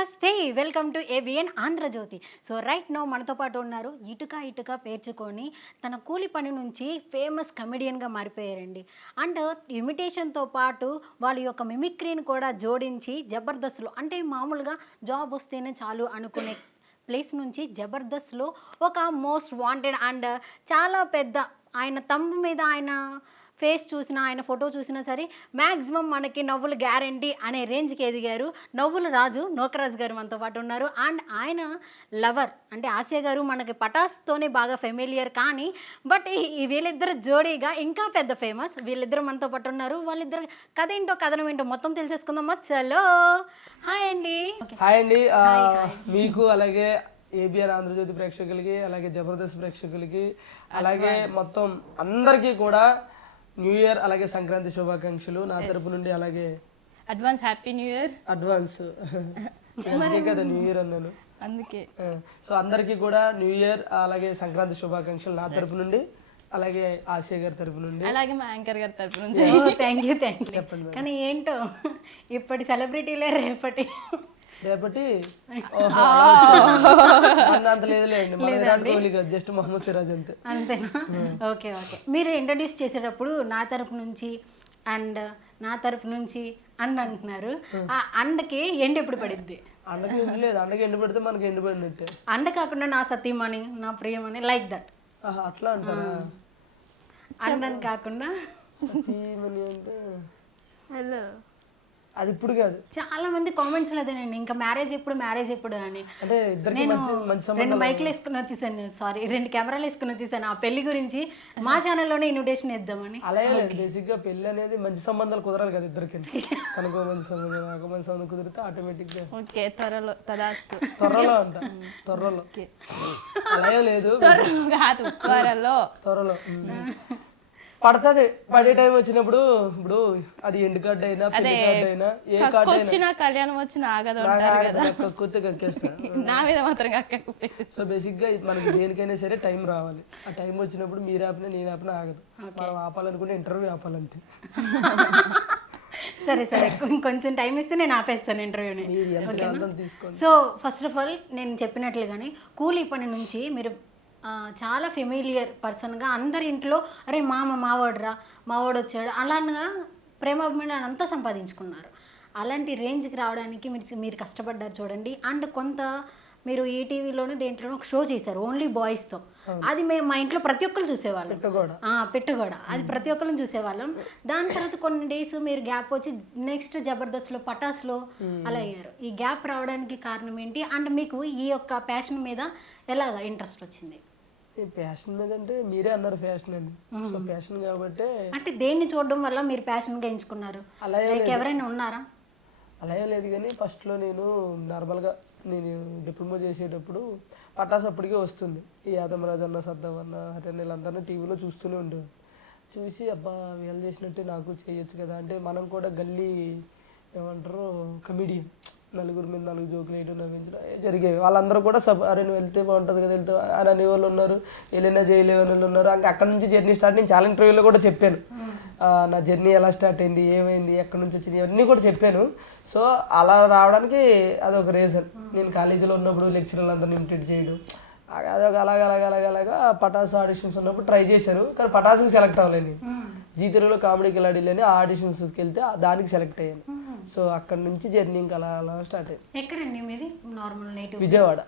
నమస్తే, welcome to ABN Andhrajyothi. So right now మనతో పాటు ఉన్నారు ఇటుక పేర్చుకొని తన కూలి పని నుంచి ఫేమస్ కమెడియన్గా మారిపోయారండి. అండ్ ఇమిటేషన్తో పాటు వాళ్ళ యొక్క మిమిక్రీని కూడా జోడించి జబర్దస్త్లో అంటే మామూలుగా జాబ్ వస్తేనే చాలు అనుకునే ప్లేస్ నుంచి జబర్దస్త్లో ఒక మోస్ట్ వాంటెడ్ అండ్ చాలా పెద్ద ఆయన తంబు మీద ఆయన ఫేస్ చూసినా ఆయన ఫోటో చూసినా సరే మ్యాక్సిమం మనకి నవ్వులు గ్యారంటీ అనే రేంజ్కి ఎదిగారు. నవ్వుల రాజు నోకరాజు గారు మనతో పాటు ఉన్నారు. అండ్ ఆయన లవర్ అంటే ఆసియా గారు మనకి పటాస్తోనే బాగా ఫెమిలియర్, కానీ బట్ ఈ వీళ్ళిద్దరు జోడీగా ఇంకా పెద్ద ఫేమస్. వీళ్ళిద్దరు మనతో పాటు ఉన్నారు. వాళ్ళిద్దరు కథ ఏంటో కథనం ఏంటో మొత్తం తెలిసేసుకుందామా. చలో హాయ్ అండి. హాయ్ అండి. మీకు అలాగే ఏబిఎన్ ఆంధ్రజ్యోతి ప్రేక్షకులకి అలాగే జబర్దస్త్ ప్రేక్షకులకి అలాగే మొత్తం అందరికీ కూడా న్యూ ఇయర్ అలాగే సంక్రాంతి శుభాకాంక్షలు నా తరపు నుండి. అలాగే advance happy new year. Advance కదా న్యూ ఇయర్ అన్నాను అందుకే. సో అందరికీ కూడా న్యూ ఇయర్ అలాగే సంక్రాంతి శుభాకాంక్షలు నా తరపు నుండి, అలాగే ఆసియా గారి తరపు నుండి, అలాగే మా యాంకర్ గారి తరపు నుంచి. Thank you. కానీ ఏంటో ఇప్పటి సెలబ్రిటీలే రేపటి అంత లేదులేండి, విరాట్ కోహ్లీ కాదు, జస్ట్ మహమ్మద్ సిరాజ్ అంతే. అంతేనా? ఓకే. మీరు ఇంట్రడ్యూస్ చేసేటప్పుడు నా తరపు నుంచి అండ్ నా తరపు నుంచి అండ్ అంటున్నారు. ఆ అండకి ఎండ్ ఎప్పుడు పడిద్ది? అండకి లేదు, అండకి ఎండు పెడితే మనకి ఎండు పడినట్టే. అండ కాకుండా నా సత్యమని నా ప్రియమని లైక్ దట్ అట్లా అంటారా? అండని కాకుండా సతీమణి అంటే హలో అది ఇప్పుడు కాదు. చాలా మంది కామెంట్స్ లో అదేనండి, ఇంకా మ్యారేజ్ ఎప్పుడు అని. అంటే నేను 2 మైకులు వేసుకుని వచ్చేసాను, సారీ 2 కెమెరాలు వేసుకుని వచ్చేసాను ఆ పెళ్లి గురించి మా ఛానల్లోనే ఇన్విటేషన్ ఇద్దామని. అలాగే లేదు, బేసిక్ గా పెళ్లి అనేది మంచి సంబంధాలు కుదరాలి కదా ఇద్దరికి. తనకు మంచి సంబంధం నాకు మంచి సంబంధం కుదిరితే ఆటోమేటిక్ గా ఓకే త్వరలో తదాస్తు. త్వరలో అంట, త్వరలో అలాగే లేదు, త్వరలో పడుతుంది. పడే టైం వచ్చినప్పుడు ఇప్పుడు అది ఎండు కార్డు అయినా పెళ్లి కార్డు అయినా ఏ కార్డు వచ్చినా కళ్యాణం వచ్చిన ఆగదు కొత్త కక్కేస్తా నా మీద మాత్రం. సో బేసిక్ గా మనకి దేనికైనా సరే టైం రావాలి. ఆ టైం వచ్చినప్పుడు మీరు ఆపినా నేను ఆపినా ఆగదు. మనం ఆపాలనుకుంటే ఇంటర్వ్యూ ఆపాలంతే. సరే కొంచెం టైం ఇస్తే నేను ఆపేస్తాను ఇంటర్వ్యూని. సో ఫస్ట్ ఆఫ్ ఆల్ నేను చెప్పినట్లుగానే కూలీ పని నుంచి మీరు చాలా ఫెమిలియర్ పర్సన్గా అందరి ఇంట్లో అరే మావాడు వచ్చాడు అలాగా ప్రేమాభిమానాన్ని అంతా సంపాదించుకున్నారు. అలాంటి రేంజ్కి రావడానికి మీరు కష్టపడ్డారు చూడండి. అండ్ కొంత మీరు ఈటీవీలోనే దేంట్లోనూ ఒక షో చేశారు ఓన్లీ బాయ్స్తో. అది మేము మా ఇంట్లో ప్రతి ఒక్కరు చూసేవాళ్ళం, పెట్టుగోడ అది ప్రతి ఒక్కరు చూసేవాళ్ళం. దాని తర్వాత కొన్ని డేస్ మీరు గ్యాప్ వచ్చి నెక్స్ట్ జబర్దస్త్లో పటాస్లో అలా అయ్యారు. ఈ గ్యాప్ రావడానికి కారణం ఏంటి? అండ్ మీకు ఈ యొక్క ప్యాషన్ మీద ఎలాగ ఇంట్రెస్ట్ వచ్చింది? ప్యాషన్ మీద అంటే మీరే అన్నారు ఫ్యాషన్ అని. సో ప్యాషన్ కాబట్టి అంటే దేన్ని చూడడం వల్ల మీరు ప్యాషన్గా ఎంచుకున్నారు? లైక్ ఎవరైనా ఉన్నారా? అలాగే లేదు, కానీ ఫస్ట్లో నేను నార్మల్గా నేను డిప్లొమా చేసేటప్పుడు పటాస్ అప్పటికే వస్తుంది. ఈ యాదమరాజు అన్న సద్దవన్న అంటే వీళ్ళందరినీ టీవీలో చూస్తూనే ఉండేవాడు. చూసి అబ్బా వీళ్ళు చేసినట్టే నాకు చేయొచ్చు కదా అంటే మనం కూడా గల్లీ ఏమంటారు కమెడియన్, నలుగురు మీద 4 జోకులు వేయడం నవ్వించడం జరిగేవి. వాళ్ళందరూ కూడా అరే నువ్వు వెళ్తే బాగుంటుంది కదా వెళ్తే అని అనేవాళ్ళు ఉన్నారు, వెళ్ళినా చేయలేని వాళ్ళు ఉన్నారు. ఇంకా అక్కడ నుంచి జర్నీ స్టార్ట్. నేను చాలా ఇంటర్వ్యూలో కూడా చెప్పాను నా జర్నీ ఎలా స్టార్ట్ అయింది, ఏమైంది, ఎక్కడి నుంచి వచ్చింది, ఇవన్నీ కూడా చెప్పాను. సో అలా రావడానికి అదొక రీజన్. నేను కాలేజీలో ఉన్నప్పుడు లెక్చరర్లు అందరిని ఇమిటేట్ చేయడం అదొక అలాగా పటాస్ ఆడిషన్స్ ఉన్నప్పుడు ట్రై చేశాను. కానీ పటాస్కి సెలెక్ట్ అవ్వలేను. జీ తెలుగులో కామెడీ కిలాడీలని ఆడిషన్స్కి వెళ్తే దానికి సెలెక్ట్ అయ్యాను. సో అక్కడ నుంచి జర్నీ ఇంకా అలా స్టార్ట్ అయ్యింది. ఎక్కడండి మీది? Normal native Vijayawada.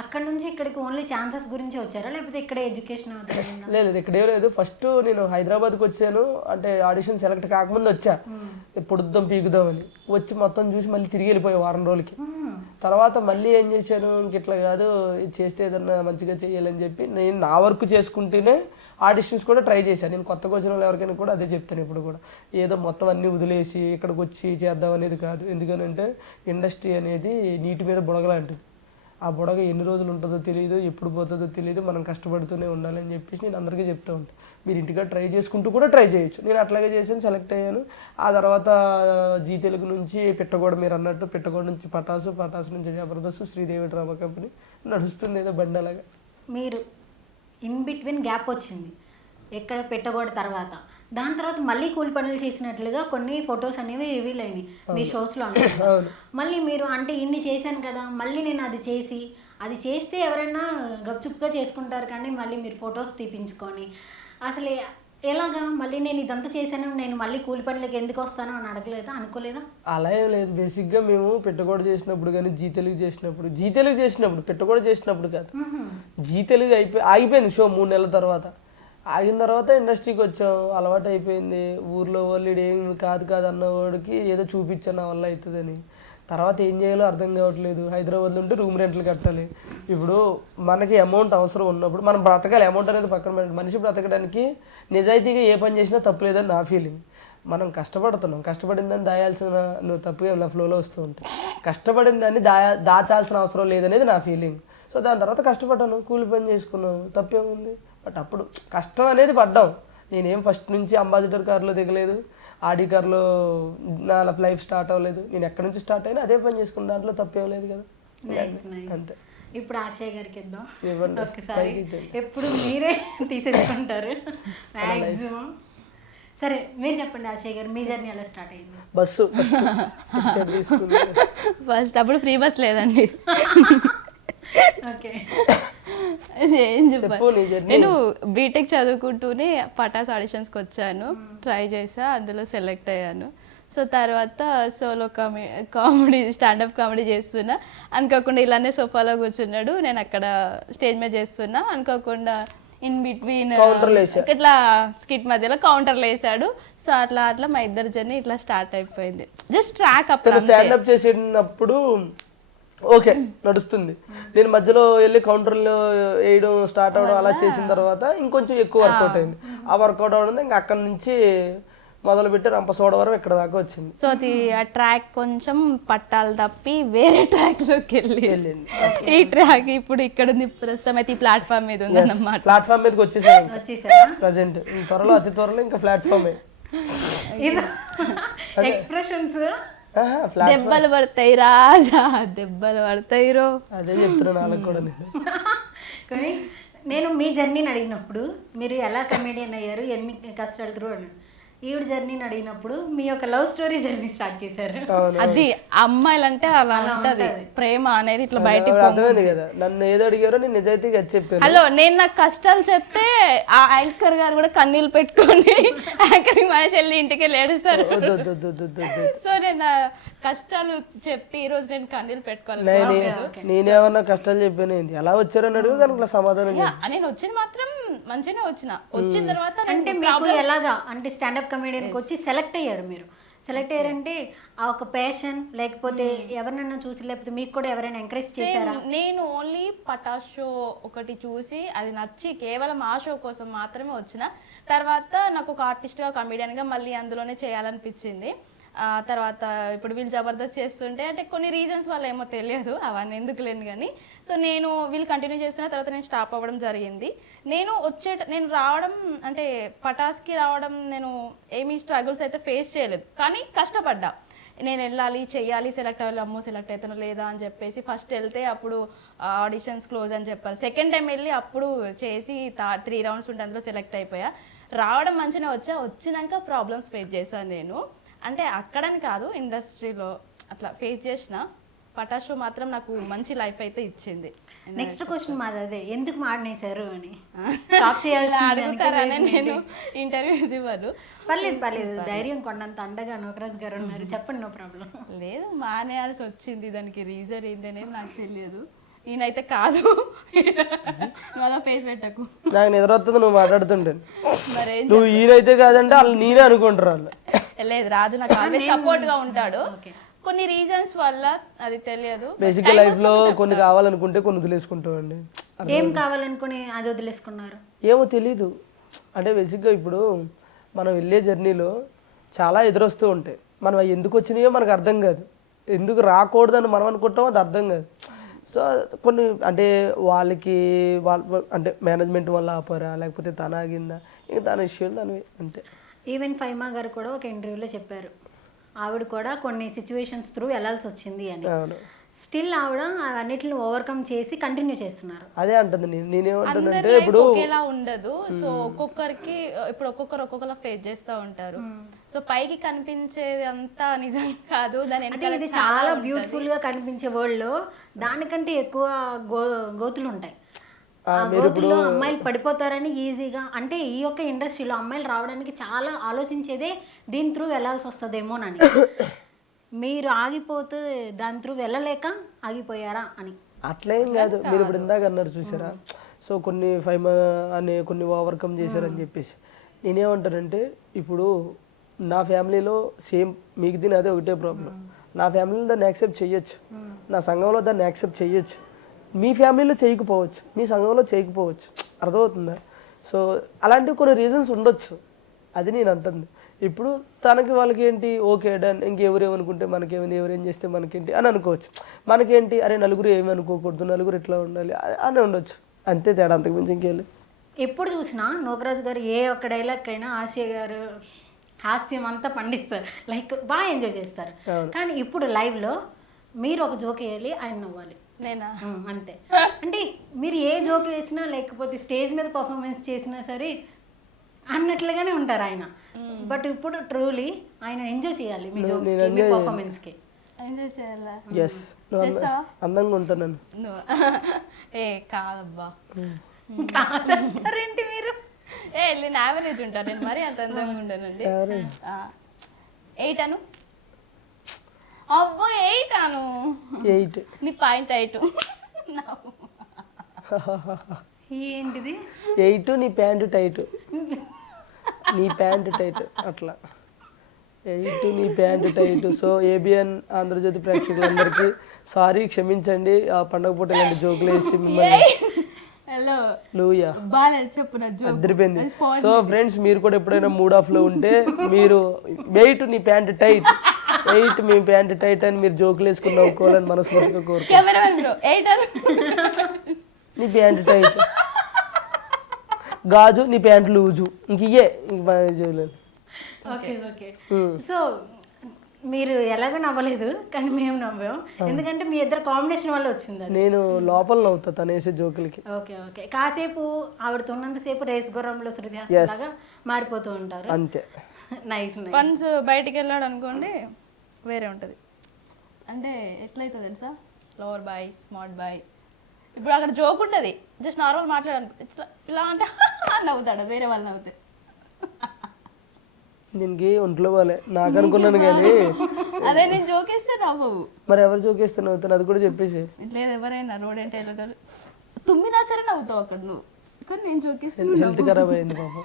అక్కడ నుంచి ఇక్కడికి ఓన్లీ ఛాన్సెస్ గురించి వచ్చారా లేకపోతే ఇక్కడ ఎడ్యుకేషన్? లేదు ఇక్కడే లేదు. ఫస్ట్ నేను హైదరాబాద్కి వచ్చాను, అంటే ఆడిషన్ సెలెక్ట్ కాకముందు వచ్చా పొడుద్దాం పీకుదాం అని. వచ్చి మొత్తం చూసి మళ్ళీ తిరిగి వెళ్ళిపోయా వారం రోజులకి. తర్వాత మళ్ళీ ఏం చేశాను, ఇట్లా కాదు ఇది చేస్తే ఏదన్నా మంచిగా చేయాలని చెప్పి నేను నా వర్క్ చేసుకుంటూనే ఆడిషన్స్ కూడా ట్రై చేశాను. నేను కొత్తగా వచ్చిన వాళ్ళు ఎవరికైనా కూడా అదే చెప్తాను ఇప్పుడు కూడా, ఏదో మొత్తం అన్నీ వదిలేసి ఇక్కడికి వచ్చి చేద్దాం అనేది కాదు. ఎందుకనంటే ఇండస్ట్రీ అనేది నీటి మీద బుడగలాంటిది. ఆ బుడగ ఎన్ని రోజులు ఉంటుందో తెలియదు, ఎప్పుడు పోతుందో తెలియదు, మనం కష్టపడుతూనే ఉండాలని చెప్పేసి నేను అందరికీ చెప్తూ ఉంటాను. మీరు ఇంటిగా ట్రై చేసుకుంటూ కూడా ట్రై చేయొచ్చు. నేను అట్లాగే చేశాను, సెలెక్ట్ అయ్యాను. ఆ తర్వాత జీ తెలుగు నుంచి పిట్టగోడ, మీరు అన్నట్టు పిట్టగోడ నుంచి పటాసు నుంచి జబర్దస్త్, శ్రీదేవి డ్రామా కంపెనీ నడుస్తుంది ఏదో బండి అలాగా. మీరు ఇన్ బిట్వీన్ గ్యాప్ వచ్చింది ఎక్కడ పెట్టకూడదు తర్వాత దాని తర్వాత మళ్ళీ కూలి పనులు చేసినట్లుగా కొన్ని ఫొటోస్ అనేవి రివీల్ అయినాయి మీ షోస్లో. మళ్ళీ మీరు అంటే ఇన్ని చేశాను కదా, మళ్ళీ నేను అది చేస్తే ఎవరైనా గప్చుప్గా చేసుకుంటారు, కానీ మళ్ళీ మీరు ఫొటోస్ తీపించుకొని అసలు ఎలాగా మళ్ళీ నేను ఇదంతా చేశాను, నేను మళ్ళీ కూలి పనులకు ఎందుకు వస్తాను అని అనుకోలేదా? అలా ఏం లేదు. బేసిక్గా మేము పెట్టగోడ చేసినప్పుడు కానీ జీ తెలుగు చేసినప్పుడు పెట్టగోడ చేసినప్పుడు కాదు, జీ తెలుగు ఆగిపోయింది షో 3 నెలల తర్వాత. ఆగిన తర్వాత ఇండస్ట్రీకి వచ్చాం, అలవాటు అయిపోయింది. ఊర్లో వాళ్ళు ఏం కాదు అన్నవాడికి ఏదో చూపించాను నా వల్ల అవుతుందని. తర్వాత ఏం చేయాలో అర్థం కావట్లేదు. హైదరాబాద్లో ఉంటే రూమ్ రెంట్లు కట్టాలి. ఇప్పుడు మనకి అమౌంట్ అవసరం ఉన్నప్పుడు మనం బ్రతకాలి. అమౌంట్ అనేది పక్కన పెట్టండి, మనిషి బ్రతకడానికి నిజాయితీగా ఏ పని చేసినా తప్పులేదని నా ఫీలింగ్. మనం కష్టపడుతున్నాం, కష్టపడిన దాన్ని దాయాల్సిన నువ్వు తప్పుగా ఇలా ఫ్లోలో వస్తూ ఉంటాయి. కష్టపడిన దాన్ని దాచాల్సిన అవసరం లేదనేది నా ఫీలింగ్. సో దాని తర్వాత కష్టపడ్డాను, కూలి పని చేసుకున్నాను, తప్పేముంది. బట్ అప్పుడు కష్టం అనేది పడ్డాం. నేనేం ఫస్ట్ నుంచి అంబాసిడర్ కార్లో దిగలేదు, ఆడి కార్లో నా లైఫ్ స్టార్ట్ అవ్వలేదు. నేను ఎక్కడి నుంచి స్టార్ట్ అయినా అదే పని చేసుకున్న దాంట్లో తప్పేం లేదు కదా. అంతే. ఇప్పుడు ఆశయ్ గారికి ఇద్దాం ఇవ్వండి. ఒకసారి. ఎప్పుడు మీరే తీసేసుకుంటారు మ్యాక్సిమం. సరే మీరు చెప్పండి ఆశయ్ గారు, మీ జర్నీ ఎలా స్టార్ట్ అయింది? బస్సు ఫస్ట్ అప్పుడు ఫ్రీ బస్ లేదండి. ఓకే, ఏం చెప్పాలి, నేను బీటెక్ చదువుకుంటూనే పటాస్ ఆడిషన్స్కి వచ్చాను, ట్రై చేసా, అందులో సెలెక్ట్ అయ్యాను. సో తర్వాత సోలో కామెడీ స్టాండప్ కామెడీ చేస్తున్నా, అనుకోకుండా ఇలానే సోఫాలో కూర్చున్నాడు, నేను అక్కడ స్టేజ్ మీద చేస్తున్నా, అనుకోకుండా ఇన్ బిట్వీన్ ఇట్లా స్కిట్ మధ్యలో కౌంటర్లు వేసాడు. సో అట్లా మా ఇద్దరు జర్నీ ఇట్లా స్టార్ట్ అయిపోయింది. జస్ట్ ట్రాక్ అప్పుడు స్టాండప్ చేసినప్పుడు ఓకే నడుస్తుంది. నేను మధ్యలో వెళ్ళి కౌంటర్లో వేయడం స్టార్ట్ అవ్వడం అలా చేసిన తర్వాత ఇంకొంచెం ఎక్కువ వర్కౌట్ అయింది. ఆ వర్కౌట్ అవడం ఇంకా అక్కడ నుంచి మొదలు పెట్టి రంపసోడవరం ఇక్కడ దాకా వచ్చింది. సో అది ఆ ట్రాక్ కొంచెం పట్టాలు తప్పి వేరే ట్రాక్ లోకి వెళ్ళింది. ఈ ట్రాక్ ఇప్పుడు ఇక్కడ ఉంది, ప్రస్తుతం అయితే ఈ ప్లాట్ఫామ్ మీద ఉంది అన్నమాట. ప్లాట్ఫామ్ మీదకి వచ్చేసాను ప్రజెంట్. త్వరలో అతి త్వరలో ఇంకా ప్లాట్ఫామ్ ఎక్స్ప్రెషన్స్. దెబ్బలు పడతాయి రాజా, దెబ్బలు పడతాయి రో, అదే చెప్తున్నాను వాళ్ళకి కూడా. కానీ నేను మీ జర్నీని అడిగినప్పుడు మీరు ఎలా కమెడియన్ అయ్యారు, ఎన్ని కష్టాలు త్రూ అని, ఈవిడ జర్నీని అడిగినప్పుడు మీ యొక్క లవ్ స్టోరీ జర్నీ స్టార్ట్ చేశారు. అది అమ్మాయిలంటే అలా ఉంటది, ప్రేమ అనేది ఇట్లా బయటికి అర్థమైంది కదా. నన్ను ఏదో అడిగారో నేను నిజాయితీగా చెప్పాను. హలో, నేను నాకు కష్టాలు చెప్తే ఆ యాంకర్ గారు కూడా కన్నీళ్ళు పెట్టుకొని యాంకరింగ్ మనిషి వెళ్ళి ఇంటికి ఏడుస్తారు. సో నేను కష్టాలు చెప్పి ఈ రోజు నేను కన్నీళ్ళు పెట్టుకోవాలి. నేనేమన్నా కష్టాలు చెప్పాను ఏంటి, ఎలా వచ్చారని అడిగి దానికి సమాధానం. నేను వచ్చిన మాత్రం మంచిగానే వచ్చిన తర్వాత అంటే మీకు ఎలాగా అంటే స్టాండప్ కమెడియన్కి వచ్చి సెలెక్ట్ అయ్యారు. మీరు సెలెక్ట్ అయ్యారంటే ఆ ఒక ప్యాషన్, లేకపోతే ఎవరినైనా చూసి, లేకపోతే మీకు కూడా ఎవరైనా ఎంకరేజ్ చేశారా? నేను ఓన్లీ పటాస్ షో ఒకటి చూసి అది నచ్చి కేవలం ఆ షో కోసం మాత్రమే వచ్చిన. తర్వాత నాకు ఒక ఆర్టిస్ట్గా కమెడియన్గా మళ్ళీ అందులోనే చేయాలనిపించింది. తర్వాత ఇప్పుడు వీళ్ళు జబర్దస్త్ చేస్తుంటే అంటే కొన్ని రీజన్స్ వల్ల ఏమో తెలియదు, అవన్నీ ఎందుకు లేని కానీ. సో నేను వీళ్ళు కంటిన్యూ చేస్తున్న తర్వాత నేను స్టాప్ అవ్వడం జరిగింది. నేను రావడం అంటే పటాస్కి రావడం నేను ఏమీ స్ట్రగుల్స్ అయితే ఫేస్ చేయలేదు, కానీ కష్టపడ్డా. నేను వెళ్ళాలి, చెయ్యాలి, సెలెక్ట్ అవ్వాలి, అమ్మో సెలెక్ట్ అవుతానో లేదా అని చెప్పేసి ఫస్ట్ వెళ్తే అప్పుడు ఆడిషన్స్ క్లోజ్ అని చెప్పారు. సెకండ్ టైం వెళ్ళి అప్పుడు చేసి 3 రౌండ్స్ ఉంటే అందులో సెలెక్ట్ అయిపోయా. రావడం మంచిగా వచ్చినాక ప్రాబ్లమ్స్ ఫేస్ చేశాను నేను. అంటే అక్కడని కాదు, ఇండస్ట్రీలో అట్లా ఫేస్ చేసిన. పటాస్ షో మాత్రం నాకు మంచి లైఫ్ అయితే ఇచ్చింది. నెక్స్ట్ క్వశ్చన్ మాది అదే, ఎందుకు మానేశారు అని. స్టాప్ చేయాలి అడుగుతారనే నేను ఇంటర్వ్యూస్ ఇవ్వను. పర్లేదు, ధైర్యం కొండంత అండగా నోకరాజ్ గారు ఉన్నారు, చెప్పండి, నో ప్రాబ్లం. లేదు, మానేయాల్సి వచ్చింది, దానికి రీజన్ ఏంటనేది నాకు తెలియదు. నేనైతే కాదు, మనం ఫేస్ పెట్టకు. నాకు నిద్ర వస్తుంది నువ్వు మాట్లాడుతుంటే. నువ్వు ఈయనైతే కాదంటే వాళ్ళు నేనే అనుకుంటారు వాళ్ళు. లేదు, రాజు నాకు ఆల్వేస్ సపోర్ట్ గా ఉంటాడు. కొన్ని రీజన్స్ వల్ల అది తెలియదు. బేసిక్ లైఫ్ లో కొన్ని కావాలనుకుంటే కొన్ని వదిలేసుకుంటామండి. ఏం కావాలనుకుని అది వదిలేసుకున్నారు ఏమో తెలీదు. అంటే బేసిక్గా ఇప్పుడు మనం వెళ్ళే జర్నీలో చాలా ఎదురొస్తూ ఉంటాయి. మనం ఎందుకు వచ్చినాయో మనకు అర్థం కాదు, ఎందుకు రాకూడదని మనం అనుకుంటామో అది అర్థం కాదు. సో కొన్ని అంటే వాళ్ళకి అంటే మేనేజ్మెంట్ వల్ల ఆపారా, లేకపోతే తన ఆగిందా, ఇంకా తన ఇష్యూలు దానివి అంతే. ఈవెన్ ఫైమా గారు కూడా ఒక ఇంటర్వ్యూలో చెప్పారు, ఆవిడ కూడా కొన్ని సిచ్యువేషన్స్ త్రూ వెళ్ళాల్సి వచ్చింది అని. స్టిల్ ఆవిడ అన్నిటిని ఓవర్కమ్ చేసి కంటిన్యూ చేస్తున్నారు. అదే అంటుంది నేనేమంటానంటే అందరి లైఫ్ ఇప్పుడు ఒకేలా ఉండదు. సో ఒక్కొక్కరికి ఇప్పుడు ఒక్కొక్కలా ఫేస్ చేస్తూ ఉంటారు. సో పైకి కనిపించేది అంతా నిజం కాదు, దాని అంటే వెనకాల ఇది చాలా బ్యూటిఫుల్ గా కనిపించే వరల్డ్ లో దానికంటే ఎక్కువ గోతులు ఉంటాయి. ఆ గోతుల్లో అమ్మాయిలు పడిపోతారని ఈజీగా, అంటే ఈ యొక్క ఇండస్ట్రీలో అమ్మాయిలు రావడానికి చాలా ఆలోచించేదే దీని త్రూ వెళ్ళాల్సి వస్తుందేమోనని. మీరు ఆగిపోతే దాని త్రూ వెళ్ళలేక ఆగిపోయారా అని. అట్లేం కాదు, మీరు ఇప్పుడు ఇందాక అన్నారు చూసారా, సో కొన్ని కొన్ని ఓవర్కమ్ చేశారని చెప్పేసి. నేనేమంటానంటే ఇప్పుడు నా ఫ్యామిలీలో సేమ్ మీకు దీని అదే ఒకటే ప్రాబ్లం. నా ఫ్యామిలీలో దాన్ని యాక్సెప్ట్ చేయొచ్చు, నా సంఘంలో దాన్ని యాక్సెప్ట్ చేయొచ్చు, మీ ఫ్యామిలీలో చేయకపోవచ్చు, మీ సంఘంలో చేయకపోవచ్చు. అర్థమవుతుందా? సో అలాంటివి కొన్ని రీజన్స్ ఉండొచ్చు, అది నేను అంటుంది. ఇప్పుడు తనకి వాళ్ళకి ఏంటి, ఓకే డన్, ఇంకెవరేమనుకుంటే మనకేమైంది, ఎవరేం చేస్తే మనకేంటి అని అనుకోవచ్చు. మనకేంటి, అరే నలుగురు ఏమి అనుకోకూడదు, నలుగురు ఇట్లా ఉండాలి అని ఉండొచ్చు. అంతే తేడా, అంతకుమించి ఇంకేం లేదు. ఎప్పుడు చూసినా నోకరాజు గారు ఏ ఒక్క డైలాగ్ అయినా ఆసియా గారు హాస్యం అంతా పండిస్తారు, లైక్ బాగా ఎంజాయ్ చేస్తారు. కానీ ఇప్పుడు లైవ్లో మీరు ఒక జోక్ వేయాలి, ఆయన నవ్వాలి. నేనా? అంతే. అంటే మీరు ఏ జోక్ వేసినా లేకపోతే స్టేజ్ మీద పర్ఫార్మెన్స్ చేసినా సరే అన్నట్లుగానే ఉంటారు ఆయన. బట్ ఇప్పుడు ట్రూలీ ఆయన ఎంజాయ్ చేయాలి మీ జోక్స్కి, మీ పర్ఫార్మెన్స్కి. ఎంజాయ్ చేయాలా? ఎస్, అందంగా ఉంటాను. నువ్వు ఏ కాదబ్బా, కాదంటారేంటి మీరు? నేను యావరేజ్ ఉంటాను, నేను మరీ అంత అందంగా ఉంటానండి. 8 అను. అబ్బో 8 అను. 8 నీ పాయింట్ 8. ఏంటిది? 8 నీ ప్యాంటు టైట్, నీ ప్యాంటు టైట్ అట్లా. 8 నీ pant tight. So ABN Andhrajyothi ప్రేక్షకులందరికీ సారీ, క్షమించండి. ఆ పండగ పూట ఇలాంటి జోకులు వేసి మిమ్మల్ని హలో లూయా బాలేదు చెప్పు నా జోక్ అదిరిపోయింది. సో ఫ్రెండ్స్, మీరు కూడా ఎప్పుడైనా మూడ్ ఆఫ్ లో ఉంటే మీరు 8 నీ ప్యాంటు టైట్, 8 మీ ప్యాంటు టైట్ అని మీరు జోకులు వేసుకుని నవ్వుకోవాలని మనస్ఫూర్తిగా కోరుకుంటున్నాను. కెమెరామెన్ బ్రో 8 అను. నీ ప్యాంటు టైట్, గాజు నీ ప్యాంటు లూజు, ఇంక ఇయే చేయలేదు. Okay okay. సో మీరు ఎలాగో నవ్వలేదు, కానీ మేము నవ్వాం, ఎందుకంటే మీ ఇద్దరు కాంబినేషన్ వల్ల వచ్చింది అది. నేను లోపల నవ్వుతా తను వేసే జోకులకి. Okay okay. కాసేపు ఆవిడతో ఉన్నంతసేపు రేస్ గుర్రంలో శృతి హాసన్ లాగా మారిపోతూ ఉంటారు. అంతే. నైస్. వన్స్ బయటికి వెళ్ళాడు అనుకోండి వేరే ఉంటుంది. అంటే ఎట్లయితే తెలుసా, ఫ్లవర్ బాయ్, స్మార్ట్ బాయ్. ఇప్పుడు అక్కడ జోక్ ఉంటుంది, జస్ట్ నార్మల్ మాట్లాడాను ఇట్లా ఇలా అంటే నవ్వుతాడు, వేరే వాళ్ళు నవ్వుతాయి. దీనికి ఒంట్లో బాలే నాకు అనుకున్నాను కానీ అదే నేను జోకేస్తే నవ్వవు. మరి ఎవరు జోకేస్తాను అవుతాను, అది కూడా చెప్పేసి. ఇట్లేదు ఎవరైనా రోడ్ అంటే వెళ్ళగలరు, తుమ్మినా సరే నవ్వుతావు అక్కడ నువ్వు, కానీ నేను జోకేస్తే హెల్త్ ఖరాబ్ అయింది పాపం,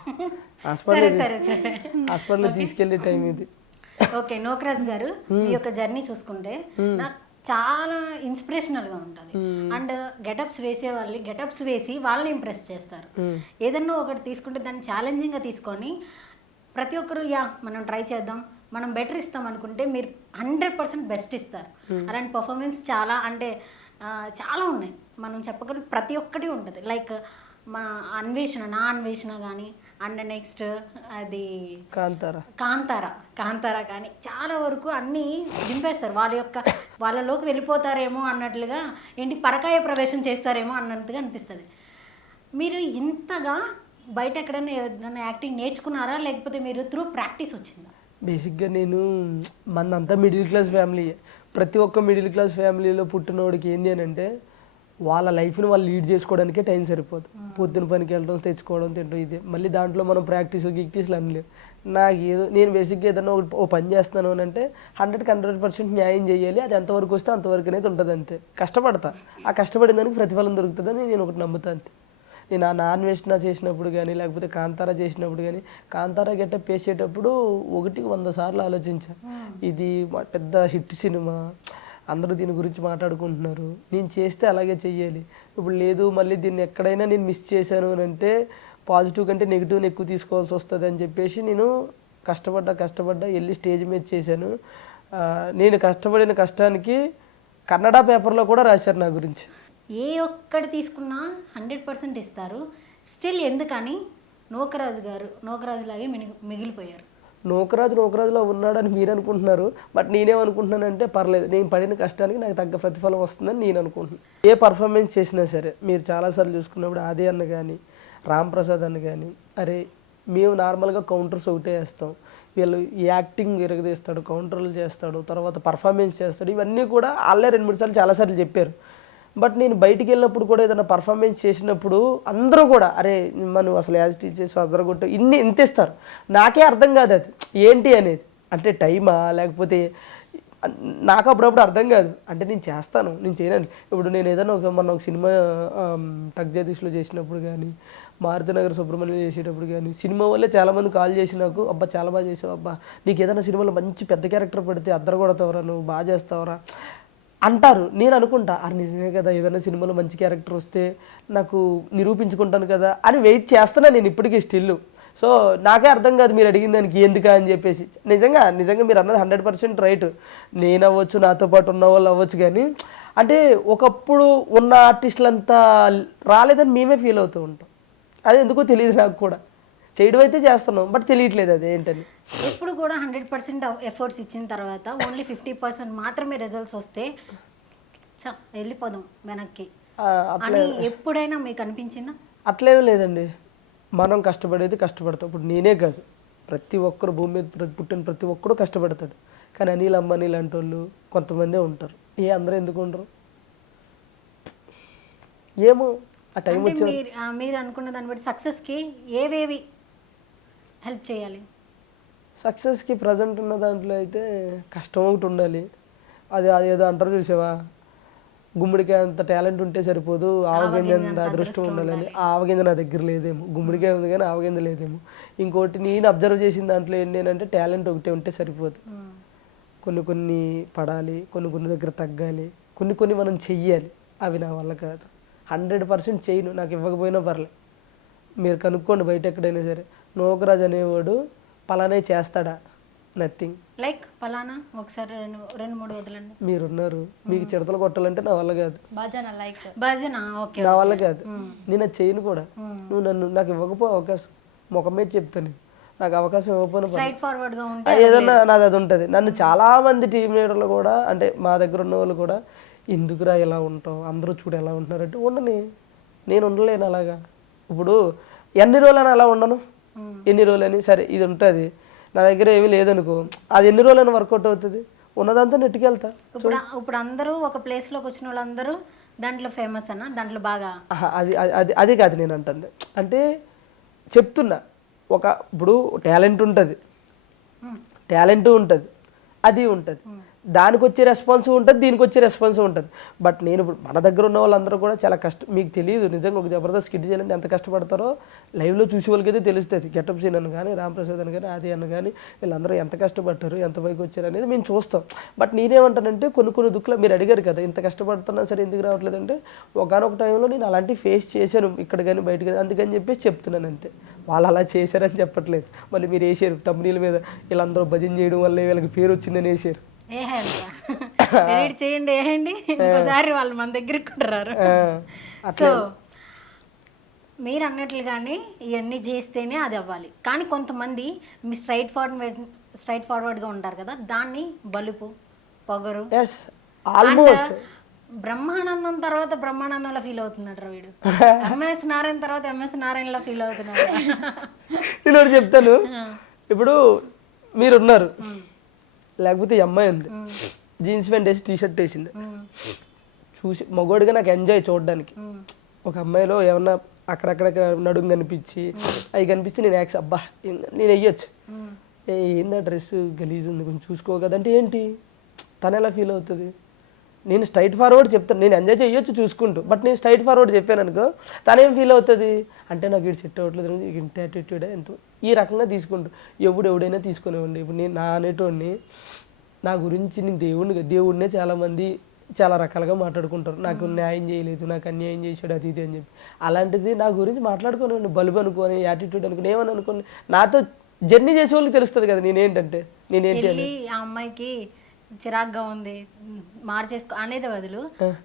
హాస్పిటల్ తీసుకెళ్లే టైం ఇది. ఓకే నోకరాజ్ గారు, మీ యొక్క జర్నీ చూసుకుంటే నాకు చాలా ఇన్స్పిరేషనల్ గా ఉంటుంది. అండ్ గెటప్స్ వేసి వాళ్ళని ఇంప్రెస్ చేస్తారు. ఏదన్నా ఒకటి తీసుకుంటే దాన్ని ఛాలెంజింగ్ గా తీసుకొని ప్రతి ఒక్కరు మనం ట్రై చేద్దాం, మనం బెటర్ ఇస్తాం అనుకుంటే మీరు 100% బెస్ట్ ఇస్తారు. అలాంటి పర్ఫార్మెన్స్ చాలా అంటే చాలా ఉన్నాయి, మనం చెప్పగలం ప్రతి ఒక్కటి ఉంటుంది. లైక్ మా నా అన్వేషణ కానీ, అండ్ నెక్స్ట్ అది కాంతారా కానీ చాలా వరకు అన్నీ దింపేస్తారు. వాళ్ళలోకి వెళ్ళిపోతారేమో అన్నట్లుగా, ఏంటి పరకాయ ప్రవేశం చేస్తారేమో అన్నట్టుగా అనిపిస్తుంది. మీరు ఇంతగా బయట ఎక్కడైనా ఏదైనా యాక్టింగ్ నేర్చుకున్నారా, లేకపోతే మీరు త్రూ ప్రాక్టీస్ వచ్చిందా? బేసిక్గా మనంతా మిడిల్ క్లాస్ ఫ్యామిలీ. ప్రతి ఒక్క మిడిల్ క్లాస్ ఫ్యామిలీలో పుట్టినోడికి ఏంటి అని అంటే వాళ్ళ లైఫ్ని వాళ్ళు లీడ్ చేసుకోవడానికే టైం సరిపోదు. పొద్దున పనికి వెళ్ళడం, తెచ్చుకోవడం, తినడం, ఇదే. మళ్ళీ దాంట్లో మనం గిక్టీస్లు అనలేవు. నేను బేసిక్గా ఏదైనా ఓ పని చేస్తున్నాను అని అంటే 100% న్యాయం చేయాలి. అది ఎంతవరకు వస్తే అంతవరకు అనేది ఉంటుంది, అంతే. కష్టపడతా, ఆ కష్టపడిన దానికి ప్రతిఫలం దొరుకుతుందని నేను ఒకటి నమ్ముతా, అంతే. నేను ఆ అన్వేషణ చేసినప్పుడు కానీ, లేకపోతే కాంతారా చేసినప్పుడు కానీ, కాంతారా గెటప్ వేసేటప్పుడు 100 సార్లు ఆలోచించా, ఇది పెద్ద హిట్ సినిమా, అందరూ దీని గురించి మాట్లాడుకుంటున్నారు, నేను చేస్తే అలాగే చెయ్యాలి. ఇప్పుడు లేదు, మళ్ళీ దీన్ని ఎక్కడైనా నేను మిస్ చేశాను అని అంటే పాజిటివ్ కంటే నెగిటివ్ని ఎక్కువ తీసుకోవాల్సి వస్తుంది అని చెప్పేసి నేను కష్టపడ్డా వెళ్ళి స్టేజ్ మీద చేశాను. నేను కష్టపడిన కష్టానికి కన్నడ పేపర్లో కూడా రాశారు నా గురించి. ఏ ఒక్కటి తీసుకున్నా 100% ఇస్తారు. స్టిల్ ఎందుకని నోకరాజు లాగే మిగిలిపోయారు? నూకరాజులో ఉన్నాడని మీరు అనుకుంటున్నారు, బట్ నేనేమనుకుంటున్నానంటే పర్లేదు, నేను పడిన కష్టానికి నాకు తగ్గ ప్రతిఫలం వస్తుందని నేను అనుకుంటున్నాను. ఏ పర్ఫార్మెన్స్ చేసినా సరే మీరు చాలాసార్లు చూసుకున్నప్పుడు ఆది అన్న కానీ రామ్ ప్రసాద్ అన్న కానీ, అరే మేము నార్మల్గా కౌంటర్స్ ఒకటే వేస్తాం, వీళ్ళు యాక్టింగ్ ఎరగదీస్తాడు, కౌంటర్లు చేస్తాడు, తర్వాత పర్ఫార్మెన్స్ చేస్తాడు, ఇవన్నీ కూడా వాళ్ళే 2-3 సార్లు చాలాసార్లు చెప్పారు. బట్ నేను బయటికి వెళ్ళినప్పుడు కూడా ఏదైనా పర్ఫార్మెన్స్ చేసినప్పుడు అందరూ కూడా అరే మనం అసలు యాజ్ టీచర్స్ అందరూ కొట్టు ఇంత ఇస్తారు. నాకే అర్థం కాదు అది ఏంటి అనేది, అంటే టైమా లేకపోతే నాకు అప్పుడప్పుడు అర్థం కాదు. అంటే నేను చేస్తాను, నేను చేయను. ఇప్పుడు నేను ఏదైనా మొన్న ఒక సినిమా టక్ జగదీష్లో చేసినప్పుడు కానీ, మారుతినగర్ సుబ్రహ్మణ్యం చేసేటప్పుడు కానీ, సినిమా వల్లే చాలామంది కాల్ చేసి నాకు అబ్బా చాలా బాగా చేసావు, అబ్బా నీకు ఏదైనా సినిమాలో మంచి పెద్ద క్యారెక్టర్ పడితే అద్దరు కొడతావరా, నువ్వు బాగా చేస్తావరా అంటారు. నేను అనుకుంటా అది నిజమే కదా, ఏదైనా సినిమాలో మంచి క్యారెక్టర్ వస్తే నాకు నిరూపించుకుంటాను కదా అని వెయిట్ చేస్తున్నా నేను ఇప్పటికీ స్టిల్. సో నాకే అర్థం కాదు మీరు అడిగిన దానికి ఎందుకా అని చెప్పేసి. నిజంగా మీరు అన్నది 100% రైట్. నేను అవ్వచ్చు, నాతో పాటు ఉన్న వాళ్ళు అవ్వచ్చు, కానీ అంటే ఒకప్పుడు ఉన్న ఆర్టిస్టులంతా రాలేదని మేమే ఫీల్ అవుతూ ఉంటాం. అది ఎందుకో తెలియదు నాకు కూడా. చేయడం అయితే చేస్తున్నాం, బట్ తెలియట్లేదు అది ఏంటని. ఎప్పుడు కూడా 100% ఎఫర్ట్స్ ఇచ్చిన తర్వాత ఓన్లీ 50% మాత్రమే రిజల్ట్స్ వస్తే వెళ్ళిపోదాం వెనక్కి అని ఎప్పుడైనా మీకు అనిపించిందా? అట్లేమీ లేదండి. మనం కష్టపడేది కష్టపడతాం. ఇప్పుడు నేనే కాదు, ప్రతి ఒక్కరు భూమి మీద పుట్టిన ప్రతి ఒక్కరు కష్టపడతాడు. కానీ అనిల్ అంబానీ లాంటి వాళ్ళు కొంతమందే ఉంటారు. అందరూ ఎందుకు ఉండరు ఏమో ఆ టైం వచ్చి. మీరు అనుకున్న దాన్ని బట్టి సక్సెస్కి ఏవేవి హెల్ప్ చేయాలి? సక్సెస్కి ప్రజెంట్ ఉన్న దాంట్లో అయితే కష్టం ఒకటి ఉండాలి. అది ఏదో అంటారు చూసావా, గుమ్మడికాయ అంత టాలెంట్ ఉంటే సరిపోదు, ఆవగింజ అంత అదృష్టం ఉండాలని. ఆవగింజ నా దగ్గర లేదేమో, గుమ్మడికాయ ఉంది కానీ ఆవగింజ లేదేమో. ఇంకోటి నేను అబ్జర్వ్ చేసిన దాంట్లో ఏంటంటే టాలెంట్ ఒకటే ఉంటే సరిపోదు, కొన్ని పడాలి, కొన్ని దగ్గర తగ్గాలి, కొన్ని మనం చెయ్యాలి. అవి నా వల్ల కాదు, 100% చేయను. నాకు ఇవ్వకపోయినా పర్లేదు, మీరు కనుక్కోండి బయట ఎక్కడైనా సరే. నూకరాజు అనేవాడు పలానే చేస్తాడా? నథింగ్. లైక్ పలానా ఒకసారి 2-3 వదలండి. మీరున్నారు, మీకు చిడతలు కొట్టాలంటే నా వల్ల కాదు, నా వల్ల కాదు, నేను అది చేయను కూడా. నువ్వు నాకు ఇవ్వకపో అవకాశం, ముఖం మీద చెప్తాను, నాకు అవకాశం ఇవ్వకపోయినా ఏదన్నా నాది అది ఉంటుంది. నన్ను చాలామంది టీం లీడర్లు కూడా, అంటే మా దగ్గర ఉన్న వాళ్ళు కూడా, ఎందుకురా ఇలా ఉంటావు, అందరూ చూడు ఎలా ఉంటున్నారంటే, ఉండని, నేను ఉండలేను అలాగా. ఇప్పుడు ఎన్ని రోజులని అలా ఉండను, ఎన్ని రోజులని సరే ఇది ఉంటుంది, నా దగ్గర ఏమీ లేదనుకో, అది ఎన్ని రోజులని వర్కౌట్ అవుతుంది? ఉన్నదంతా నెట్టుకెళ్తా. ఇప్పుడు అందరూ ఒక ప్లేస్లోకి వచ్చిన వాళ్ళందరూ దాంట్లో ఫేమస్ అన్న, దాంట్లో బాగా అది కాదు నేను అంటుంది. అంటే చెప్తున్నా, ఇప్పుడు టాలెంట్ ఉంటుంది, అది ఉంటుంది, దానికి వచ్చే రెస్పాన్స్ ఉంటుంది, దీనికి వచ్చే రెస్పాన్స్ ఉంటుంది. బట్ నేను ఇప్పుడు మన దగ్గర ఉన్న వాళ్ళందరూ కూడా చాలా కష్టం. మీకు తెలియదు నిజంగా ఒక జబర్దస్త్ స్కిట్ చేయాలంటే ఎంత కష్టపడతారో లైవ్లో చూసే వాళ్ళకైతే తెలుస్తుంది. గెటప్ సీన్ అని కానీ, రామ్ ప్రసాద్ అని కానీ, ఆది అన్న కానీ, వీళ్ళందరూ ఎంత కష్టపడ్డారు, ఎంత పైకి వచ్చారు అనేది మేము చూస్తాం. బట్ నేనేమంటానంటే కొన్ని దుఃఖలు మీరు అడిగారు కదా, ఇంత కష్టపడుతున్నా సరే ఎందుకు రావట్లేదంటే, ఒకనొక టైంలో నేను అలాంటివి ఫేస్ చేశాను ఇక్కడ కానీ బయట కానీ, అందుకని చెప్పేసి చెప్తున్నాను అంతే. వాళ్ళు అలా చేశారని చెప్పట్లేదు. మళ్ళీ మీరు వేసారు తమ్మునీల మీద, వీళ్ళందరూ భజన చేయడం వల్ల వీళ్ళకి పేరు వచ్చిందని వేసారు. చేయండి ఇంకోసారి వాళ్ళు మన దగ్గరికి రారు. సో మీరు అన్నట్లుగానే ఇవన్నీ చేస్తేనే అది అవ్వాలి. కానీ కొంతమంది మీ స్ట్రైట్ ఫార్వర్డ్గా ఉంటారు కదా, దాన్ని బలుపు, పొగరు, బ్రహ్మానందం తర్వాత బ్రహ్మానందంలో ఫీల్ అవుతున్నాడు వీడు, ఎంఎస్ నారాయణ తర్వాత ఎంఎస్ నారాయణలో ఫీల్ అవుతున్నాడు. నేను చెప్తాను, ఇప్పుడు మీరున్నారు, లేకపోతే ఈ అమ్మాయి ఉంది, జీన్స్ ప్యాంట్ వేసి టీషర్ట్ వేసింది, చూసి మగోడిగా నాకు ఎంజాయ్ చూడడానికి. ఒక అమ్మాయిలో ఏమన్నా అక్కడక్కడ నడుము కనిపించి అవి కనిపిస్తే నేను అబ్బా నేను వెయ్యొచ్చు, ఏందా డ్రెస్ గలీజ్ ఉంది కొంచెం చూసుకో కదంటే ఏంటి, తను ఎలా ఫీల్ అవుతుంది? నేను స్ట్రైట్ ఫార్వర్డ్ చెప్తాను, నేను ఎంజాయ్ చేయొచ్చు చూసుకుంటూ, బట్ నేను స్ట్రైట్ ఫార్వర్డ్ చెప్పాను అనుకో, తనేం ఫీల్ అవుతుంది అంటే నాకు ఇది సెట్ అవ్వట్లేదు, ఇంత యాటిట్యూడే ఎంతో ఈ రకంగా తీసుకుంటూ ఎవడైనా తీసుకునేవాడిని. ఇప్పుడు నేను నా అనేటోడిని, నా గురించి నేను దేవుడినే చాలామంది చాలా రకాలుగా మాట్లాడుకుంటారు, నాకు న్యాయం చేయలేదు, నాకు అన్యాయం చేశాడు అది ఇది అని చెప్పి. అలాంటిది నా గురించి మాట్లాడుకోనివ్వండి, బల్బు అనుకోని, యాటిట్యూడ్ అనుకుని, ఏమని అనుకోని, నాతో జర్నీ చేసే వాళ్ళకి తెలుస్తుంది కదా నేనేంటంటే నేనేంటి అని. ఆ అమ్మాయికి చిరాగ్గా ఉంది మార్చేసుకో అనేది బదులు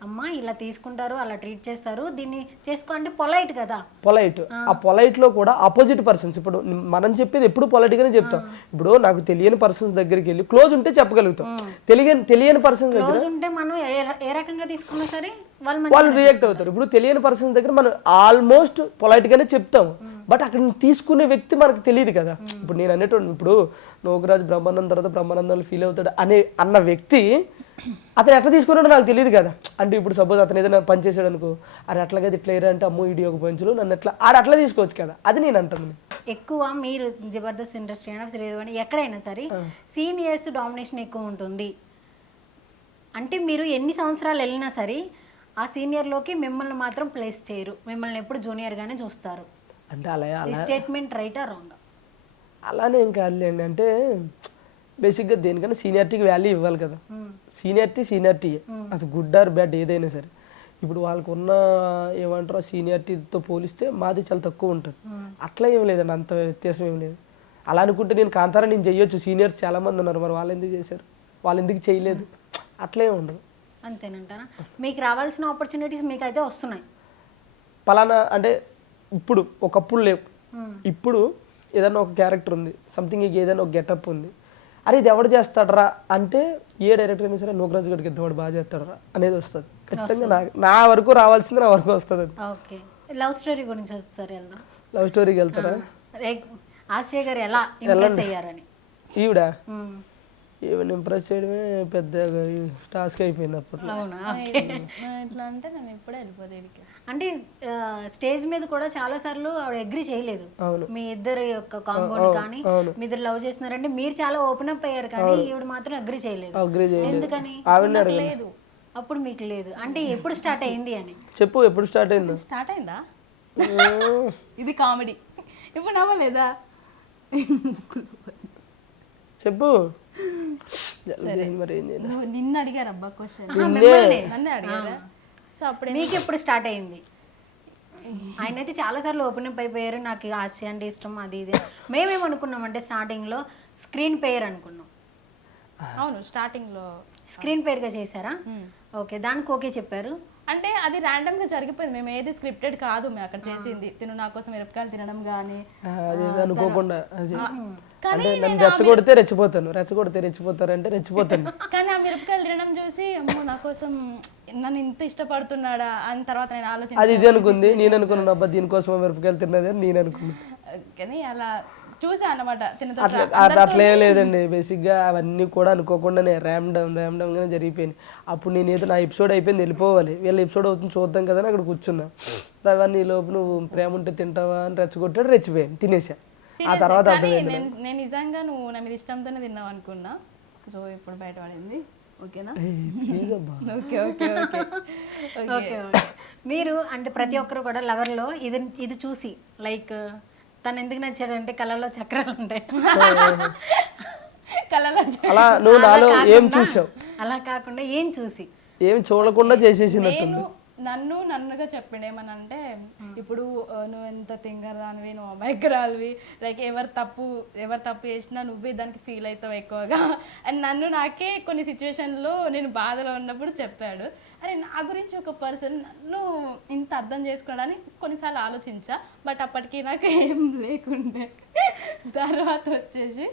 అమ్మ ఇలా తీసుకుంటారు అలా ట్రీట్ చేస్తారు దీన్ని చేసుకో అంటే పొలైట్ కదా. పొలైట్, ఆ పొలైట్ లో కూడా ఆపోజిట్ పర్సన్స్, ఇప్పుడు మనం చెప్పేది ఎప్పుడు పొలైట్ గానే చెప్తాం. ఇప్పుడు నాకు తెలియని పర్సన్స్ దగ్గరికి వెళ్ళి క్లోజ్ ఉంటే చెప్పగలుగుతాం, తెలియని పర్సన్స్ దగ్గర క్లోజ్ ఉంటే మనం ఏ రకంగా తీసుకున్నా సరే వాళ్ళు రియాక్ట్ అవుతారు. ఇప్పుడు తెలియని పర్సన్స్ దగ్గర మనం ఆల్మోస్ట్ పొలైట్ గానే చెప్తాం, బట్ అక్కడ తీసుకునే వ్యక్తి మనకు తెలియదు కదా. ఇప్పుడు నేను అనేటోడు, ఇప్పుడు నోకరాజు బ్రహ్మానందం తర్వాత బ్రహ్మానందాలు ఫీల్ అవుతాడు అన్న వ్యక్తి అతను ఎట్లా తీసుకున్నాడో నాకు తెలియదు కదా. అంటే ఇప్పుడు సపోజ్ అతను ఏదైనా పని చేసాడు అనుకో, అది అట్లా కదా ఇట్లా ఏరా అంటే అమ్మో ఇడియో ఒక పంచులు నన్ను ఎట్లా అట్లా తీసుకోవచ్చు కదా, అది నేను అంటాను. ఎక్కువ మీరు జబర్దస్త్ ఇండస్ట్రీ అయినా శ్రీదేవి ఎక్కడైనా సరే సీనియర్స్ డామినేషన్ ఎక్కువ ఉంటుంది. అంటే మీరు ఎన్ని సంవత్సరాలు వెళ్ళినా సరే ఆ సీనియర్లోకి మిమ్మల్ని మాత్రం ప్లేస్ చేయరు, మిమ్మల్ని ఎప్పుడు జూనియర్గానే చూస్తారు. అంటే అలా ఈ స్టేట్మెంట్ రైటా రాంగ్? అలానే ఏం కాదులేండి. అంటే బేసిక్గా దేనికన్నా సీనియారిటీకి వాల్యూ ఇవ్వాలి కదా. సీనియారిటీ అది గుడ్ ఆర్ బ్యాడ్ ఏదైనా సరే. ఇప్పుడు వాళ్ళకు ఉన్న ఏమంటారు సీనియారిటీతో పోలిస్తే మాది చాలా తక్కువ ఉంటుంది. అట్లా ఏం లేదండి, అంత వ్యత్యాసం ఏం లేదు. అలా అనుకుంటే నేను కాంతారా నేను చెయ్యొచ్చు, సీనియర్స్ చాలా మంది ఉన్నారు, మరి వాళ్ళు ఎందుకు చేశారు, వాళ్ళు ఎందుకు చేయలేదు, అట్లే ఉండదు. అంతేనంటారా? మీకు రావాల్సిన ఆపర్చునిటీస్ మీకు అయితే వస్తున్నాయి పలానా అంటే ఇప్పుడు ఒకప్పుడు లేవు. ఇప్పుడు ఏదైనా ఒక క్యారెక్టర్ ఉంది, సంథింగ్ ఏదైనా ఒక గెటప్ ఉంది, అరే ఇది ఎవడు చేస్తాడరా అంటే ఏ డైరెక్టర్ అయినా సరే నోకరాజు గడికి ఎద్దవాడు బాగా చేస్తాడరా అనేది వస్తుంది ఖచ్చితంగా. నా వరకు రావాల్సింది నా వరకు వస్తుంది. అది ఓకే. లవ్ స్టోరీ గురించి ఒకసారి వెళ్దాం. లవ్ స్టోరీకి వెళ్తారా? ఆశ్రయ గారు ఎలా ఇంప్రెస్ అయ్యారని? ఈవిడ ఈవెన్ ఇంప్రెస్ చేయడమే పెద్ద టాస్క్ అయిపోయింది అప్పట్లో. అవునా? ఎట్లా అంటే నేను ఇప్పుడే వెళ్ళిపోతే అంటే స్టేజ్ మీద కూడా చాలా సార్లు ఆవిడ అగ్రి చేయలేదు మీ ఇద్దరు యొక్క కాంబోని, కానీ మీ ఇద్దరు లవ్ చేస్తున్నారంటే మీరు చాలా ఓపెన్ అప్ అయ్యారు, కానీ ఈవిడ మాత్రం అగ్రి చేయలేదు. ఎందుకని? లేదు అప్పుడు మీకు లేదు అంటే ఎప్పుడు స్టార్ట్ అయింది అని చెప్పు. ఎప్పుడు స్టార్ట్ అయింది? స్టార్ట్ అయిందా? ఇది కామెడీ. ఇప్పుడు నవ్వలేదా? చెప్పు. నిన్న అడిగారు అబ్బా క్వశ్చన్, నన్నే అడిగారా? సో అప్పుడు మీకు ఎప్పుడు స్టార్ట్ అయింది? ఆయన అయితే చాలా సార్లు ఓపెన్ అప్ అయిపోయారు, నాకు ఆశ అంటే ఇష్టం అది ఇది. మేమేమనుకున్నాం అంటే స్టార్టింగ్ లో స్క్రీన్ పేర్ అనుకున్నాం. అవును, స్టార్టింగ్ లో స్క్రీన్ పేర్గా చేశారా? ఓకే, దానికి ఓకే చెప్పారు. అంటే అది ర్యాండమ్ గా జరిగిపోయింది, మేము ఏది స్క్రిప్టెడ్ కాదు మేము అక్కడ చేసింది. తిను నా కోసం మిరపకాయలు తినడం కానీ అనుకోకుండా అంటే నన్ను రెచ్చగొడితే రెచ్చిపోతాను, రెచ్చగొడితే రెచ్చిపోతారంటే రెచ్చిపోతాను. కానీ ఆ మిరపకాయలు తినడం చూసి అమ్మో నా కోసం నన్ను ఇంత ఇష్టపడుతున్నాడా అని తర్వాత నేను ఆలోచించాను. అది ఇది అనుకుంది, నేను అనుకున్నాను అబ్బా దీనికోసం మిరపకాయలు తిన్నది అని నేను అనుకున్నాను. కానీ అలా చూసా అన్నమాట. అట్లే లేదండి, బేసిక్గా అవన్నీ కూడా అనుకోకుండానే ర్యామ్డమ్గానే జరిగిపోయింది. అప్పుడు నేను ఏదో నా ఎపిసోడ్ అయిపోయింది వెళ్ళిపోవాలి, వీళ్ళ ఎపిసోడ్ అవుతుంది చూద్దాం కదా అని అక్కడ కూర్చున్నా. అవన్నీ లోపు నువ్వు ప్రేమ ఉంటే తింటావా అని రెచ్చగొట్టాడు, రెచ్చిపోయాను, తినేసా. ఆ తర్వాత నేను నిజంగా నువ్వు నా మీద ఇష్టంతోనే తిన్నావు అనుకున్నా. సో ఇప్పుడు బయటపడింది. ఓకేనా? Okay okay okay okay. మీరు అంటే ప్రతి ఒక్కరు కూడా లవర్లో ఇది చూసి లైక్ తను ఎందుకు నచ్చాడంటే కళ్ళలో చక్రాలు ఉంటాయి, కళ్ళలో అలా నువ్వు నాలో ఏం చూసావు? అలా కాకుండా ఏం చూసి ఏం చూడకుండా చేసేసినట్టుంది. నన్నుగా చెప్పిండు ఏమనంటే, ఇప్పుడు నువ్వు ఎంత తింగరానివి, నువ్వు అమాయకురాలివి, లైక్ ఎవరు తప్పు చేసినా నువ్వే దానికి ఫీల్ అవుతావు ఎక్కువగా అండ్ నాకే కొన్ని సిచ్యువేషన్లో నేను బాధలో ఉన్నప్పుడు చెప్పాడు. అరే నా గురించి ఒక పర్సన్ నన్ను ఇంత అర్థం చేసుకోవడానికి కొన్నిసార్లు ఆలోచించా, బట్ అప్పటికి నాకు ఏం లేకుండే. తర్వాత వచ్చేసి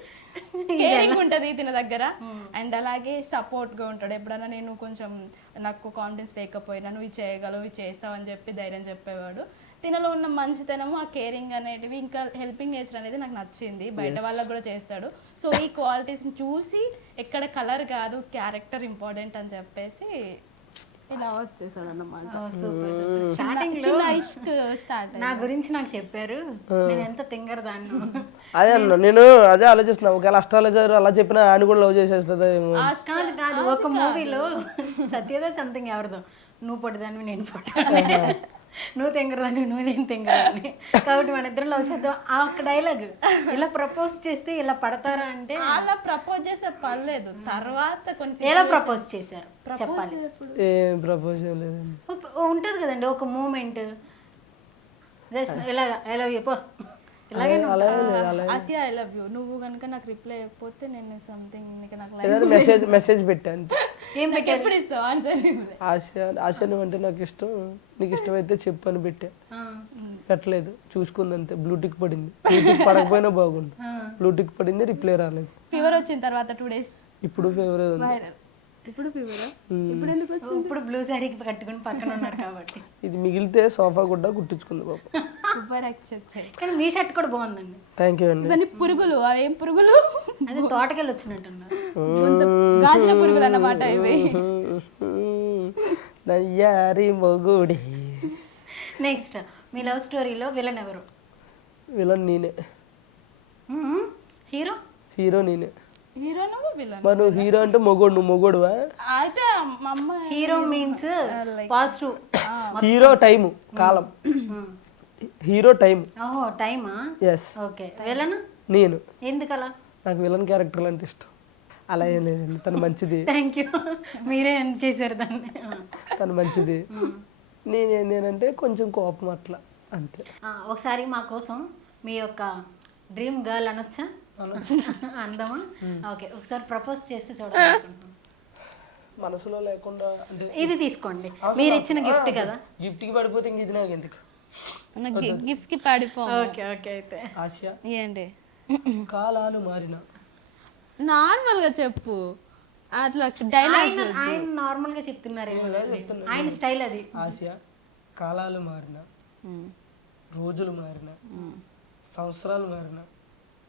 కేరింగ్ ఉంటుంది తిన దగ్గర అండ్ అలాగే సపోర్ట్గా ఉంటాడు. ఎప్పుడైనా నేను కొంచెం నాకు కాన్ఫిడెన్స్ లేకపోయినా నువ్వు ఇది చేయగలవు ఇది చేస్తావు అని చెప్పి ధైర్యం చెప్పేవాడు. తినలో ఉన్న మంచితనము, ఆ కేరింగ్ అనేటివి, ఇంకా హెల్పింగ్ నేచర్ అనేది నాకు నచ్చింది. బయట వాళ్ళకు కూడా చేస్తాడు. సో ఈ క్వాలిటీస్ని చూసి ఎక్కడ కలర్ కాదు క్యారెక్టర్ ఇంపార్టెంట్ అని చెప్పేసి ఇలా వచ్చేసాడు అన్నమాట. స్టార్టింగ్ నా గురించి నాకు చెప్పారు, నేను ఎంత తింగరదాన్ని. అదే అన్న నేను అదే ఆలోచిస్తున్నా, ఒకవేళ అస్ట్రాలజర్ అలా చెప్పినా ఆయన కూడా లవ్ చేసేస్తుంది. కాదు ఒక మూవీలో సత్యదా సంథింగ్ ఎవరిదో, నువ్వు పొట్టిదాన్ని నేను పొట్టాను, నువ్వు తింగరదాన్ని నువ్వు నేను తింగరదాన్ని, కాబట్టి మన ఇద్దరం లవ్ చేద్దాం. ఆ ఒక్క డైలాగ్ ఇలా ప్రపోజ్ చేస్తే ఇలా పడతారా అంటే, అలా ప్రపోజ్ చేసే పర్లేదు. తర్వాత కొంచెం ఎలా ప్రపోజ్ చేశారు చెప్పాలి. ఏం ప్రపోజ్ లేదండి, ఉంటుంది కదండి ఒక మూమెంట్, జస్ట్ ఇలా ఎలా చెప్పో ఆసియా ఐ లవ్ యూ, నువ్వు కనుక నాకు రిప్లై ఇవ్వకపోతే నేను సంథింగ్ నీకు నాకు మెసేజ్ పెట్టా అంతే. ఏం నాకు ఎప్పుడు ఇస్తావు ఆన్సర్? ఆశ నువ్వు అంటే నాకు ఇష్టం, నీకు ఇష్టమైతే చెప్పు అని పెట్టా. పెట్టలేదు, చూసుకుంది అంతే. బ్లూటిక్ పడింది. బ్లూటిక్ పడకపోయినా బాగుంది. బ్లూటిక్ పడింది, రిప్లై రాలేదు. ఫీవర్ వచ్చిన తర్వాత 2 days ఇప్పుడు ఫేవరెట్ ఉంది. వైరల్. ఇప్పుడు ఫీవర్ ఇప్పుడు ఎందుకు వచ్చింది? ఇప్పుడు బ్లూ శారీ కట్టుకుని పక్కన ఉన్నారు కాబట్టి. ఇది మిగిలితే సోఫా కూడా కుట్టించుకుంది పాప. సూపర్ యాక్షన్ చేయి. కానీ మీ షర్ట్ కూడా బాగుందండి. థ్యాంక్ యూ అండి. ఇవన్నీ పురుగులు, అవేం పురుగులు? అదే తోటకెళ్ళి వచ్చినట్టున్నారు. గాజుల పురుగులు అన్నమాట ఇవి. నయ్యారి మొగుడి. నెక్స్ట్ మీ లవ్ స్టోరీలో విలన్ ఎవరు? విలన్ నేనే, హీరో? హీరో నేనే. హీరో నువ్వు విలన్? మరి నువ్వు హీరో అంటే మొగోడు, నువ్వు మొగోడువా? అయితే మా అమ్మ hero means positive. Hero time, కాలం. Hero time. ఓహో టైమా? ఎస్. ఓకే. విలన్ నేను. ఎందుకలా? నాకు విలన్ క్యారెక్టర్లు అంటే ఇష్టం. అలా ఏం లేదు, తను మంచిది. థ్యాంక్ యూ, మీరే చేశారు దాన్ని. తను మంచిది, నేనంటే కొంచెం కోపం అట్లా అంతే. ఒకసారి మా కోసం మీ యొక్క డ్రీమ్ గర్ల్ అనొచ్చా? అందమా? ఓకే, ఒకసారి ప్రపోజ్ చేస్తే చూడాలనుకుంటున్నాను. మనసులో లేకుండా అంటే ఇది తీసుకోండి, మీరు ఇచ్చిన గిఫ్ట్ కదా. గిఫ్ట్కి పడిపోతే ఇంక ఇది నాకు ఎందుకు. గిఫ్ట్స్ కి పాడిపో. Okay okay. అయితే ఆసియా, ఏంటి కాలాలు మారిన. నార్మల్ గా చెప్పు, అట్లా డైలాగ్. ఆయన నార్మల్ గా చెప్తున్నారు, ఆయన స్టైల్ అది. ఆసియా, కాలాలు మారిన, రోజులు మారిన, సంవత్సరాలు మారిన,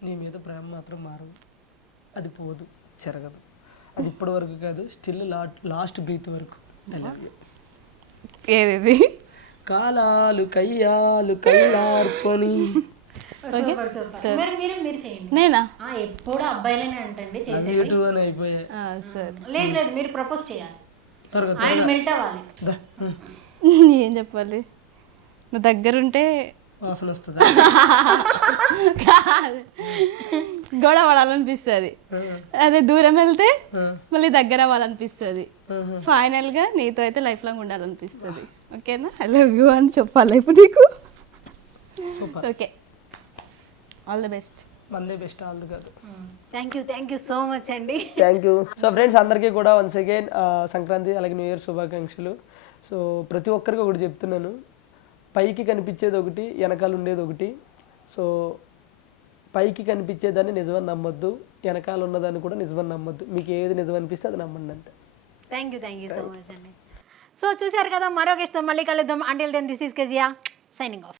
నీ మీద ప్రేమ మాత్రం మారదు. అది పోదు, చెరగదు. అది ఇప్పటి వరకు కాదు, స్టిల్ లాస్ట్ బ్రీత్ వరకు. I love you. ఏది? కాలాలు కయ్యాలు కళ్ళార్పని. Super super. మీరు చేయండి. నేనా? ఎప్పుడు అబ్బాయిలేనే అంటండి చేసేది. యూట్యూబ్ అని అయిపోయాయి. సరే. లేదు లేదు, మీరు ప్రపోజ్ చేయాలి, త్వరగా ఆయన మెల్ట్ అవ్వాలి. ఏం చెప్పాలి? నువ్వు దగ్గరుంటే వాసన వస్తుందా? గొడవ పడాలనిపిస్తుంది, అదే దూరం వెళ్తే మళ్ళీ దగ్గర అవ్వాలనిపిస్తుంది. ఫైనల్ గా నీతో అయితే లైఫ్ లాంగ్ ఉండాలనిపిస్తుంది. ఓకేనా? ఐ లవ్ యూ అని చెప్పాలి ఇప్పుడు నీకు. Okay, all the best. మందే బెస్ట్, ఆల్ ది కాదు. థ్యాంక్ యూ సో మచ్ అండి. Thank you. సో ఫ్రెండ్స్, అందరికీ కూడా వన్స్ అగైన్ సంక్రాంతి అలాగే న్యూ ఇయర్ శుభాకాంక్షలు. సో ప్రతి ఒక్కరికి ఒకటి చెప్తున్నాను, పైకి కనిపించేది ఒకటి, వెనకాల ఉండేది ఒకటి. సో పైకి కనిపించేదాన్ని నిజమని నమ్మొద్దు, వెనకాల ఉన్నదాన్ని కూడా నిజమని నమ్మొద్దు. మీకు ఏది నిజం అనిపిస్తే అది నమ్మండి అంటే. థ్యాంక్ యూ సో మచ్ అండి. సో చూసారు కదా, మరో గెస్ట్తో మళ్ళీ కలుద్దాం. Until then this is Keziah signing of.